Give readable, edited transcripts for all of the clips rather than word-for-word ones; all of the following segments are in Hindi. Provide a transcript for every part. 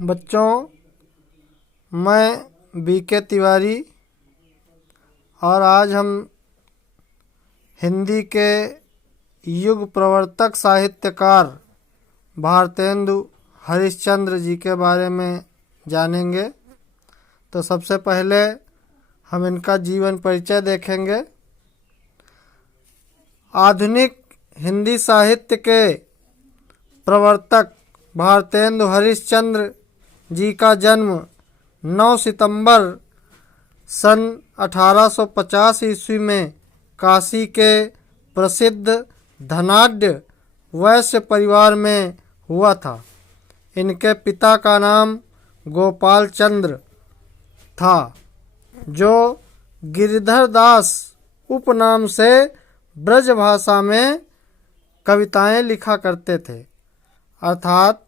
बच्चों, मैं बीके तिवारी और आज हम हिंदी के युग प्रवर्तक साहित्यकार भारतेंदु हरिश्चंद्र जी के बारे में जानेंगे। तो सबसे पहले हम इनका जीवन परिचय देखेंगे। आधुनिक हिंदी साहित्य के प्रवर्तक भारतेंदु हरिश्चंद्र जी का जन्म 9 सितंबर सन 1850 ईस्वी में काशी के प्रसिद्ध धनाढ्य वैश्य परिवार में हुआ था। इनके पिता का नाम गोपाल चंद्र था, जो गिरिधर दास उपनाम से ब्रज भाषा में कविताएं लिखा करते थे, अर्थात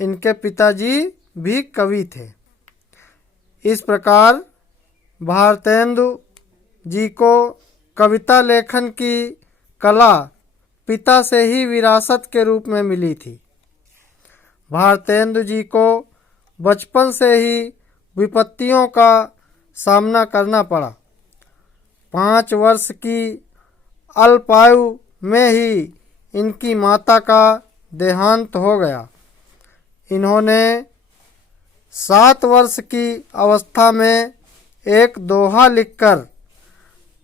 इनके पिताजी भी कवि थे। इस प्रकार भारतेंदु जी को कविता लेखन की कला पिता से ही विरासत के रूप में मिली थी। भारतेंदु जी को बचपन से ही विपत्तियों का सामना करना पड़ा। 5 वर्ष की अल्पायु में ही इनकी माता का देहांत हो गया। इन्होंने 7 वर्ष की अवस्था में एक दोहा लिखकर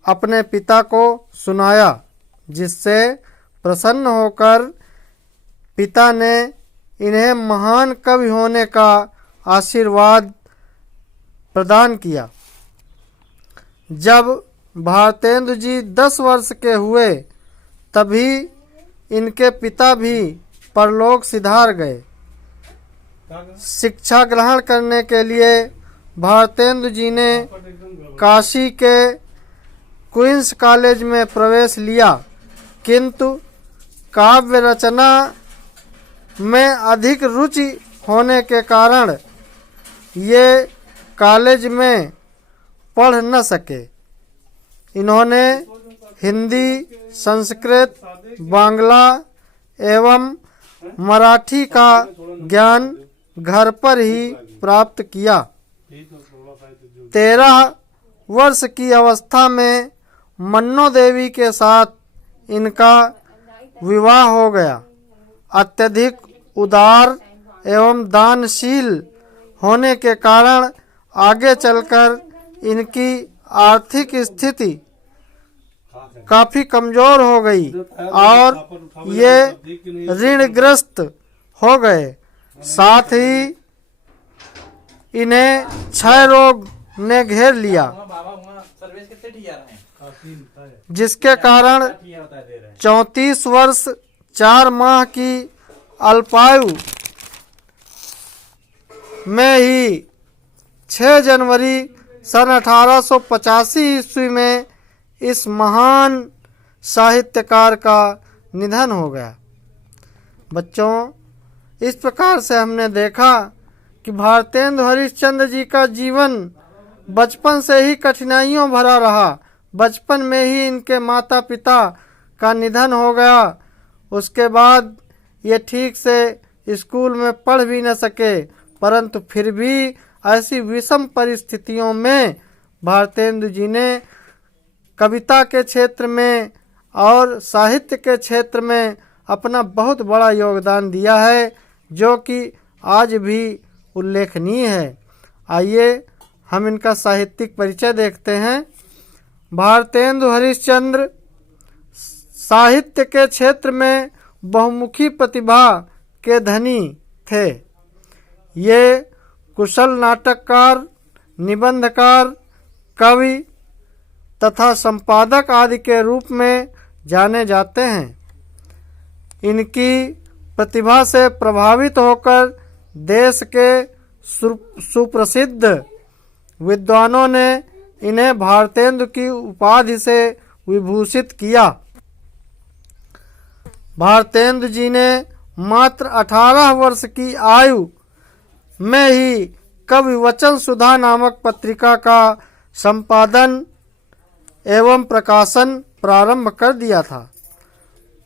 अपने पिता को सुनाया, जिससे प्रसन्न होकर पिता ने इन्हें महान कवि होने का आशीर्वाद प्रदान किया। जब भारतेंदु जी 10 वर्ष के हुए, तभी इनके पिता भी परलोक सिधार गए। शिक्षा ग्रहण करने के लिए भारतेंदु जी ने काशी के क्वींस कॉलेज में प्रवेश लिया, किंतु काव्य रचना में अधिक रुचि होने के कारण ये कॉलेज में पढ़ न सके। इन्होंने हिंदी, संस्कृत, बांग्ला एवं मराठी का ज्ञान घर पर ही प्राप्त किया। 13 वर्ष की अवस्था में मन्नो देवी के साथ इनका विवाह हो गया। अत्यधिक उदार एवं दानशील होने के कारण आगे चलकर इनकी आर्थिक स्थिति काफी कमजोर हो गई और ये ऋणग्रस्त हो गए। साथ ही इन्हें क्षय रोग ने घेर लिया, जिसके कारण 34 वर्ष 4 माह की अल्पायु में ही 6 जनवरी सन 1885 ईस्वी में इस महान साहित्यकार का निधन हो गया। बच्चों, इस प्रकार से हमने देखा कि भारतेंदु हरिश्चंद्र जी का जीवन बचपन से ही कठिनाइयों भरा रहा। बचपन में ही इनके माता पिता का निधन हो गया। उसके बाद ये ठीक से स्कूल में पढ़ भी न सके, परंतु फिर भी ऐसी विषम परिस्थितियों में भारतेंदु जी ने कविता के क्षेत्र में और साहित्य के क्षेत्र में अपना बहुत बड़ा योगदान दिया है, जो कि आज भी उल्लेखनीय है। आइए हम इनका साहित्यिक परिचय देखते हैं। भारतेंदु हरिश्चंद्र साहित्य के क्षेत्र में बहुमुखी प्रतिभा के धनी थे। ये कुशल नाटककार, निबंधकार, कवि तथा संपादक आदि के रूप में जाने जाते हैं। इनकी प्रतिभा से प्रभावित होकर देश के सुप्रसिद्ध विद्वानों ने इन्हें भारतेंदु की उपाधि से विभूषित किया। भारतेंदु जी ने मात्र 18 वर्ष की आयु में ही कवि वचन सुधा नामक पत्रिका का संपादन एवं प्रकाशन प्रारंभ कर दिया था।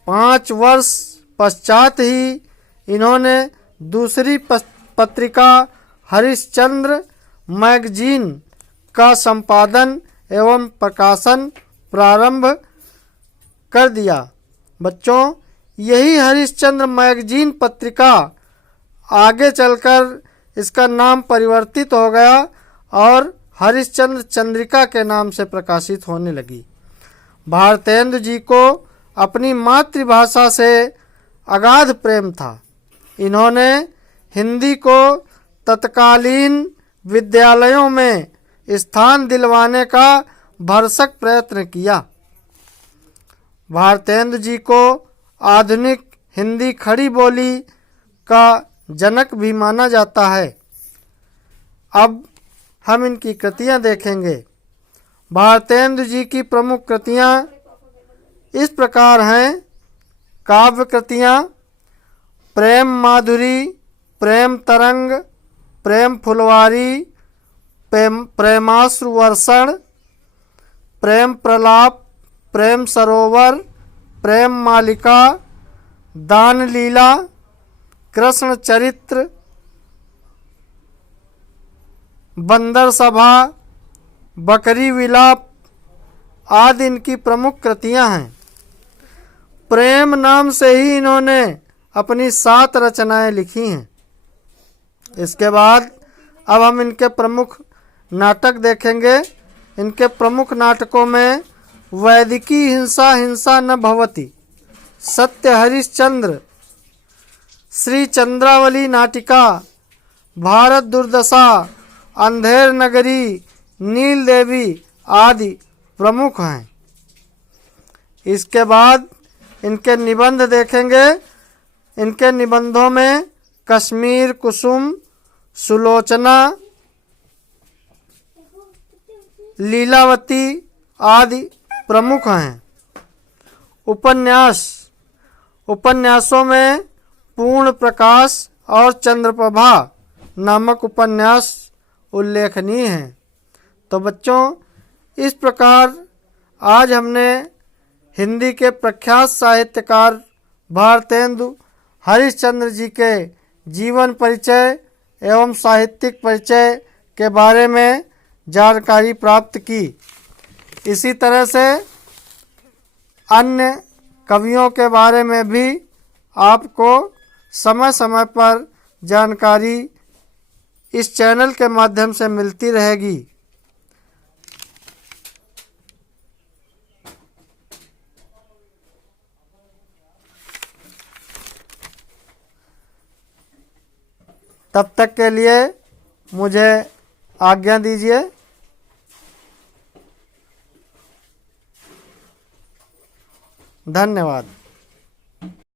5 वर्ष पश्चात ही इन्होंने दूसरी पत्रिका हरिश्चंद्र मैगजीन का संपादन एवं प्रकाशन प्रारंभ कर दिया। बच्चों, यही हरिश्चंद्र मैगजीन पत्रिका आगे चलकर इसका नाम परिवर्तित हो गया और हरिश्चंद्र चंद्रिका के नाम से प्रकाशित होने लगी। भारतेंदु जी को अपनी मातृभाषा से अगाध प्रेम था। इन्होंने हिंदी को तत्कालीन विद्यालयों में स्थान दिलवाने का भरसक प्रयत्न किया। भारतेंदु जी को आधुनिक हिंदी खड़ी बोली का जनक भी माना जाता है। अब हम इनकी कृतियां देखेंगे। भारतेंदु जी की प्रमुख कृतियां इस प्रकार हैं। काव्य कृतियां: प्रेम माधुरी, प्रेम तरंग, प्रेम फुलवारी, प्रेमाश्रु वर्षण, प्रेम प्रलाप, प्रेम सरोवर, प्रेम मालिका, दान लीला, कृष्ण चरित्र, बंदर सभा, बकरी विलाप आदि इनकी प्रमुख कृतियां हैं। प्रेम नाम से ही इन्होंने अपनी 7 रचनाएं लिखी हैं। इसके बाद अब हम इनके प्रमुख नाटक देखेंगे। इनके प्रमुख नाटकों में वैदिकी हिंसा हिंसा न भवति, सत्य हरिश्चंद्र, श्री चंद्रावली नाटिका, भारत दुर्दशा, अंधेर नगरी, नील देवी आदि प्रमुख हैं। इसके बाद इनके निबंध देखेंगे। इनके निबंधों में कश्मीर कुसुम, सुलोचना, लीलावती आदि प्रमुख हैं। उपन्यास: उपन्यासों में पूर्ण प्रकाश और चंद्रप्रभा नामक उपन्यास उल्लेखनीय हैं। तो बच्चों, इस प्रकार आज हमने हिंदी के प्रख्यात साहित्यकार भारतेंदु हरिश्चंद्र जी के जीवन परिचय एवं साहित्यिक परिचय के बारे में जानकारी प्राप्त की। इसी तरह से अन्य कवियों के बारे में भी आपको समय समय पर जानकारी इस चैनल के माध्यम से मिलती रहेगी। तब तक के लिए मुझे आज्ञा दीजिए। धन्यवाद।